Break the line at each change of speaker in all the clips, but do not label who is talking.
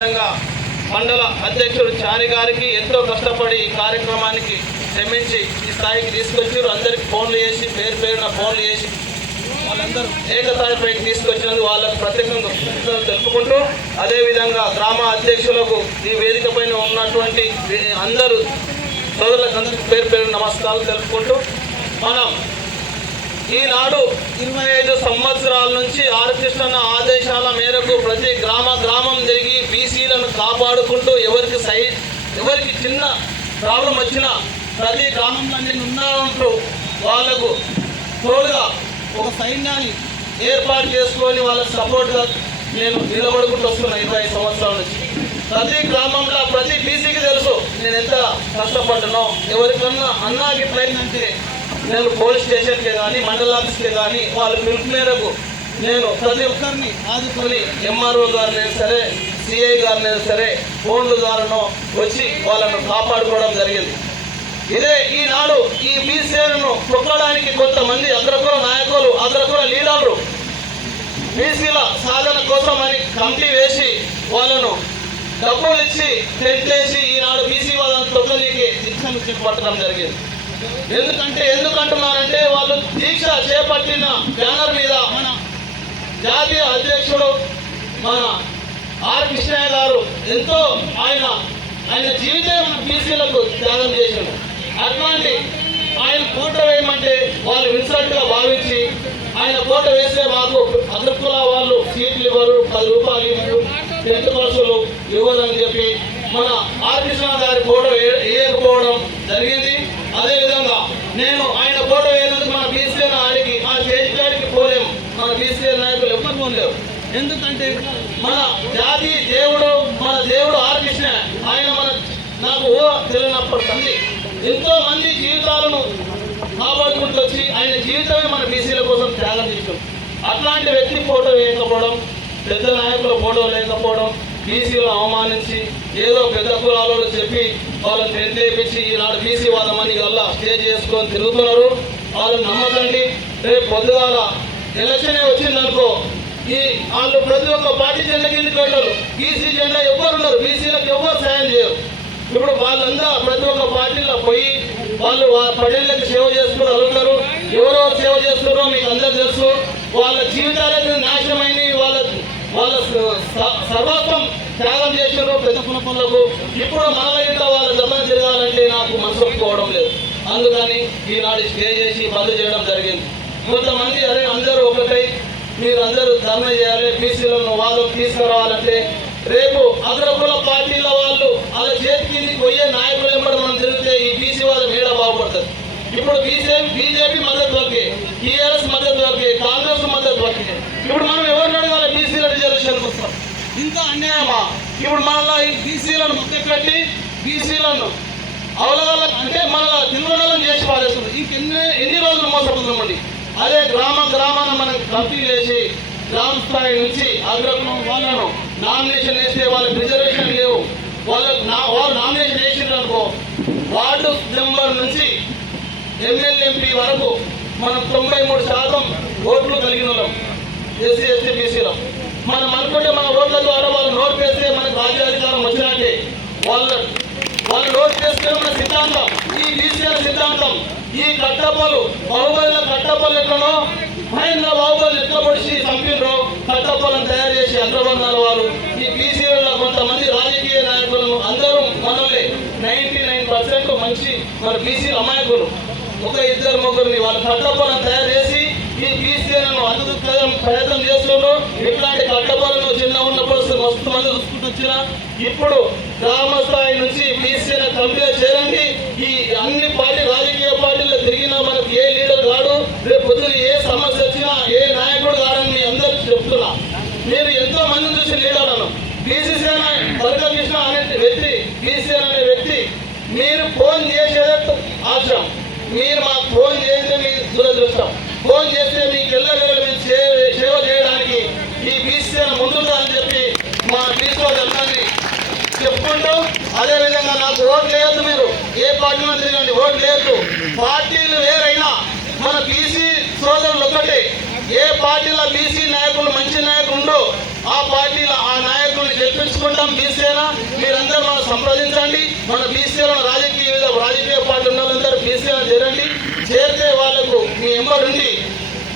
విధంగా మండల అధ్యక్షుడు చారి గారికి ఎంతో కష్టపడి ఈ కార్యక్రమానికి శ్రమించి ఈ స్థాయికి తీసుకొచ్చారు. అందరికి ఫోన్లు చేసి పేరు పేరున ఫోన్లు చేసి వాళ్ళందరూ ఏకతాటిపైకి తీసుకొచ్చినందుకు వాళ్ళకు ప్రత్యేకంగా తెలుపుకుంటూ అదేవిధంగా గ్రామ అధ్యక్షులకు ఈ వేదిక పైన ఉన్నటువంటి అందరూ సోదరులకు అందరికీ పేరు పేరు నమస్కారాలు తెలుపుకుంటూ మనం ఈనాడు ఇరవై ఐదు సంవత్సరాల నుంచి ఆర్ ఆదేశాల మేరకు ప్రతి గ్రామ గ్రామం తిరిగి బీసీలను కాపాడుకుంటూ ఎవరికి సై ఎవరికి చిన్న ప్రాబ్లం వచ్చినా ప్రతి గ్రామంలో నేను ఉన్నానంటూ వాళ్ళకు తోడుగా ఒక సైన్యాన్ని ఏర్పాటు చేసుకొని వాళ్ళకి సపోర్ట్గా నేను నిలబడుకుంటూ వస్తున్నాను ఇరవై ఐదు సంవత్సరాల నుంచి. ప్రతి గ్రామంలో ప్రతి బీసీకి తెలుసు నేను ఎంత కష్టపడ్డానో. ఎవరికన్నా అన్నాకి ప్రయత్నించి నేను పోలీస్ స్టేషన్కి కానీ మండల ఆఫీస్కి కానీ వాళ్ళ పిలుపు మేరకు నేను ప్రతి ఒక్కరిని ఆదుకొని ఎంఆర్ఓ గారినైనా సరే సిఐ గారినైనా సరే ఫోన్ల ద్వారానో వచ్చి వాళ్ళను కాపాడుకోవడం జరిగింది. ఇదే ఈనాడు ఈ బీసీలను తొక్కడానికి కొంతమంది అగ్రకుల నాయకులు అగ్రకుల లీడర్లు బీసీల సాధన కోసం అని కమిటీ వేసి వాళ్ళను డబ్బులు ఇచ్చి టెంట్ ఈనాడు బీసీ వాళ్ళని తొక్కలికి దీక్షను చేపట్టడం జరిగింది. ఎందుకంటే ఎందుకంటున్నారంటే వాళ్ళు దీక్ష చేపట్టిన బ్యానర్ మీద మన మన ఆర్ కృష్ణయ్య గారు ఎంతో ఆయన ఆయన జీవితం బీసీలకు త్యాగం చేశాడు అట్లాంటి ఆయన కోట వేయమంటే వాళ్ళు విన్సల్ట్గా భావించి ఆయన కోట వేస్తే మాకు అగ్రకుల వాళ్ళు సీట్లు ఇవ్వరు పది రూపాయలు ఇవ్వరు టెన్త్ పర్సులు ఇవ్వదని చెప్పి మన ఆర్ కృష్ణ గారి కోట వే- వేయకపోవడం జరిగింది. అదేవిధంగా నేను ఆయన ఫోటో వేయనందుకు మన బీసీ ఆడికి ఆ స్టేజ్ కాడికి పోలేము మన బీసీ నాయకులు ఎవ్వరు పోలేవు ఎందుకంటే మన జాతి దేవుడు మన దేవుడు ఆర్కృష్ణ ఆయన మన నాకు ఓ తెలియనప్పటి తల్లి ఎంతో మంది జీవితాలను కాపాడుకుంటూ వచ్చి ఆయన జీవితమే మన బీసీల కోసం త్యాగం చేశాం అట్లాంటి వ్యక్తి ఫోటో వేయకపోవడం పెద్ద నాయకుల ఫోటో లేకపోవడం బీసీలను అవమానించి ఏదో పెద్ద కులాలలో చెప్పి వాళ్ళని తెంతేపించి ఈనాడు బీసీ వాదమని వల్ల స్టే చేసుకొని తిరుగుతున్నారు. వాళ్ళని నమ్మకండి రేపు పొద్దుగాల ఎలక్షనే వచ్చిందనుకో వాళ్ళు ప్రతి ఒక్క పార్టీ జెండా కిందకి వెళ్ళరు బీసీ జెండా ఎవ్వరు ఉండరు. బీసీలకు ఎవ్వరు సాయం చేయరు. ఇప్పుడు వాళ్ళంతా ప్రతి ఒక్క పార్టీలో పోయి వాళ్ళు ప్రజలకు సేవ చేసుకుని అడుగుతారు ఎవరెవరు సేవ చేస్తున్నారో మీకు అందరూ తెలుసు. వాళ్ళ జీవితాలకు నాశనమైన వాళ్ళ వాళ్ళ స- త్యాగం చేసినారు పెద్ద కులపలకు. ఇప్పుడు మన ఇంట్లో వాళ్ళ దెబ్బలు తిరగాలంటే నాకు మనసు ఒప్పుకోవడం లేదు. అందుకని ఈనాడు స్టే చేసి బంద్ చేయడం జరిగింది. కొంతమంది అరే అందరూ ఒకటై మీరు అందరూ ధర్మ చేయాలి బీసీలను వాళ్ళు తీసుకురావాలంటే రేపు అగ్రకుల పార్టీల వాళ్ళు వాళ్ళ చేతికి పోయే నాయకులు ఎంబడి మనం తిరిగితే ఈ బీసీ వాళ్ళ మేడ బాగుపడుతుంది ఇప్పుడు బీజేపీ బీజేపీ మద్దతు వరకే టీఆర్ఎస్ మద్దతు వరకే కాంగ్రెస్ మద్దతు వరకే ఇప్పుడు మనం ఎవరిని అడగాలి? బీసీల రిజర్వేషన్ కోసం. ఇంకా అన్యాయమా? ఇప్పుడు మన ఈ బీసీలను ముద్ద పెట్టి బీసీలను అవలవల అంటే మన తిరుగుదలం చేసి పారేస్తుంది ఇంకెన్ని ఎన్ని రోజులు మోసపోతున్నామండి అదే గ్రామ గ్రామాన మనం భర్తీ చేసి గ్రామ స్థాయి నుంచి అగ్రగ్రహం వాళ్ళను నామినేషన్ వేస్తే వాళ్ళకి రిజర్వేషన్ లేవు. వాళ్ళకు నా వాళ్ళు నామినేషన్ వేసిండ్రు అనుకో వార్డు మెంబర్ నుంచి ఎమ్మెల్యే వరకు మనం తొంభై మూడు శాతం ఓట్లు కలిగిన వాళ్ళం. ఎస్సీ ఎస్టీ బీసీలో మనం అనుకుంటే మన ఓట్ల ద్వారా వాళ్ళు నోటు వేస్తే మనకు రాజ్యాధికారం వచ్చినట్టే. వాళ్ళ వాళ్ళు నోటు చేసుకునే మన సిద్ధాంతం ఈ బీసీల సిద్ధాంతం ఈ కట్టప్పలు చంపిర్రో తయారు చేసి అగ్రవర్ణాల వారు ఈ బీసీలలో కొంతమంది రాజకీయ నాయకులను అందరూ మనల్ని నైన్టీ నైన్ పర్సెంట్ మంచి మన బీసీ అమాయకులు. ఒక ఇద్దరు ముగ్గురిని వాళ్ళ కట్టప్పలను తయారు చేసి ఈ బీసీలను అందుకు ప్రయత్నం చేస్తున్నారు ఇట్లాంటి కట్టప్పలను చిన్న ఉన్నప్పుడు మస్తు మంది చూసుకుంటూ వచ్చినా ఇప్పుడు గ్రామ స్థాయి నుంచి బీసీల కంపెనీ చేయాలి ఈ అన్ని పార్టీ రాజకీయ పార్టీల్లో తిరిగినా మనకు ఏ లీడర్ కాడు రేపు పొద్దున ఏ సమస్య వచ్చినా ఏ నాయకుడు కాడని మీ అందరికి చెప్తున్నా మీరు ఎంతో మందిని చూసి లీడర్ అను బీసీసీ కృష్ణ అనే బీసీఎల్ అనే వ్యక్తి మీరు ఫోన్ చేసేది అవసరం మీరు మాకు ఫోన్ చేస్తే మీ దురదృష్టం. ఫోన్ చేస్తే మీకు ఎల్లవేళ మీరు సేవ చేయడానికి ఈ బీసీఎల్ ముందుందా అని చెప్పి మా తీసుకొని అందరినీ చెప్పుకుంటూ అదేవిధంగా నాకు ఓటు లేదు మీరు. ఏ పార్టీలో తిరగండి ఓట్ లేదు పార్టీలు వేరైనా మన బీసీ సోదరులు ఒక్కటే ఏ పార్టీలో బీసీ నాయకులు మంచి నాయకులు ఉండో ఆ పార్టీలో ఆ నాయకుల్ని గెలిపించుకుంటాం. బీసీనా మీరందరూ మనం సంప్రదించండి. మన బీసీలను రాజకీయ రాజకీయ పార్టీ ఉన్న వాళ్ళందరూ బీసీలను చేరండి. చేరితే వాళ్ళకు మీ ఎంబడుండి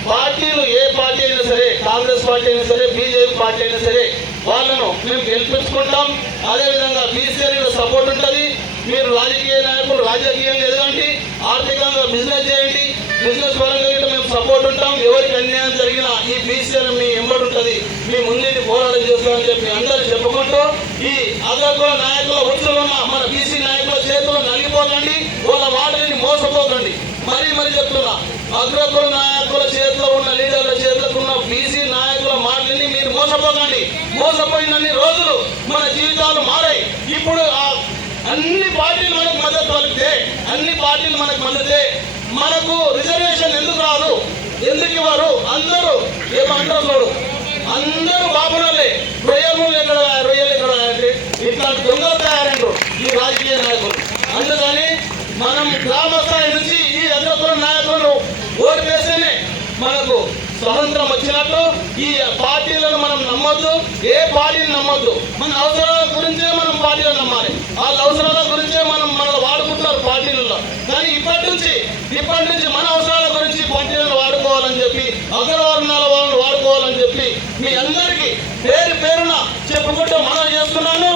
పార్టీలు ఏ పార్టీ అయినా సరే కాంగ్రెస్ పార్టీ అయినా సరే బీజేపీ పార్టీ అయినా సరే వాళ్ళను మేము గెలిపించుకుంటాం. అదేవిధంగా బీసీలకు సపోర్ట్ ఉంటుంది. మీరు రాజకీయ నాయకులు రాజకీయంగా ఎదగండి. ఆర్థికంగా బిజినెస్ చేయండి. బిజినెస్ పరంగా మేము సపోర్ట్ ఉంటాం. ఎవరికి అన్యాయం జరిగినా ఈ బీసీఎల్ మీ ఎంబడి ఉంటుంది. మీ ముందు పోరాటం చేస్తామని చెప్పి అందరూ చెప్పుకుంటూ ఈ అగ్రకుల నాయకుల ఉచ్చులు మన బీసీ నాయకుల చేతులు నలిగిపోకండి వాళ్ళ వాటిని మోసపోకండి. మరీ మరీ చెప్తున్నా అగ్రకుల నాయకుల చేతిలో ఉన్న లీడర్ల చేతులకు ఉన్న బీసీ నాయకుల మాటలని మీరు మోసపోకండి. మోసపోయినన్ని రోజులు మన జీవితాలు మారాయి. ఇప్పుడు ఆ అన్ని పార్టీలు మనకు మద్దతు పలికితే అన్ని పార్టీలు మనకు మద్దతే. మనకు రిజర్వేషన్ ఎందుకు రాదు? ఎందుకు ఇవ్వరు? అందరూ ఏమంటారు చూడు? అందరూ బాబునల్లే రొయ్యలు ఎక్కడ రొయ్యలు ఎక్కడ అంటే ఇట్లాంటి దొంగలు తయారైనరు ఈ రాజకీయ నాయకులు అందుకని మనం గ్రామ స్థాయి నుంచి ఈ అగ్రకుల ఓటు వేస్తేనే మనకు స్వతంత్రం వచ్చినట్టు ఈ పార్టీలను మనం నమ్మొద్దు ఏ పార్టీని నమ్మొద్దు. మన అవసరాల గురించే మనం పార్టీలు నమ్మాలి. వాళ్ళ అవసరాల గురించే మనం మనల్ని వాడుకుంటున్నారు పార్టీలలో. కానీ ఇప్పటి నుంచి ఇప్పటి నుంచి మన అవసరాల గురించి పార్టీలను వాడుకోవాలని చెప్పి అగ్రవర్ణాల వాళ్ళని వాడుకోవాలని చెప్పి మీ అందరికీ పేరు పేరున చెప్పుకుంటూ మనం చేస్తున్నాను.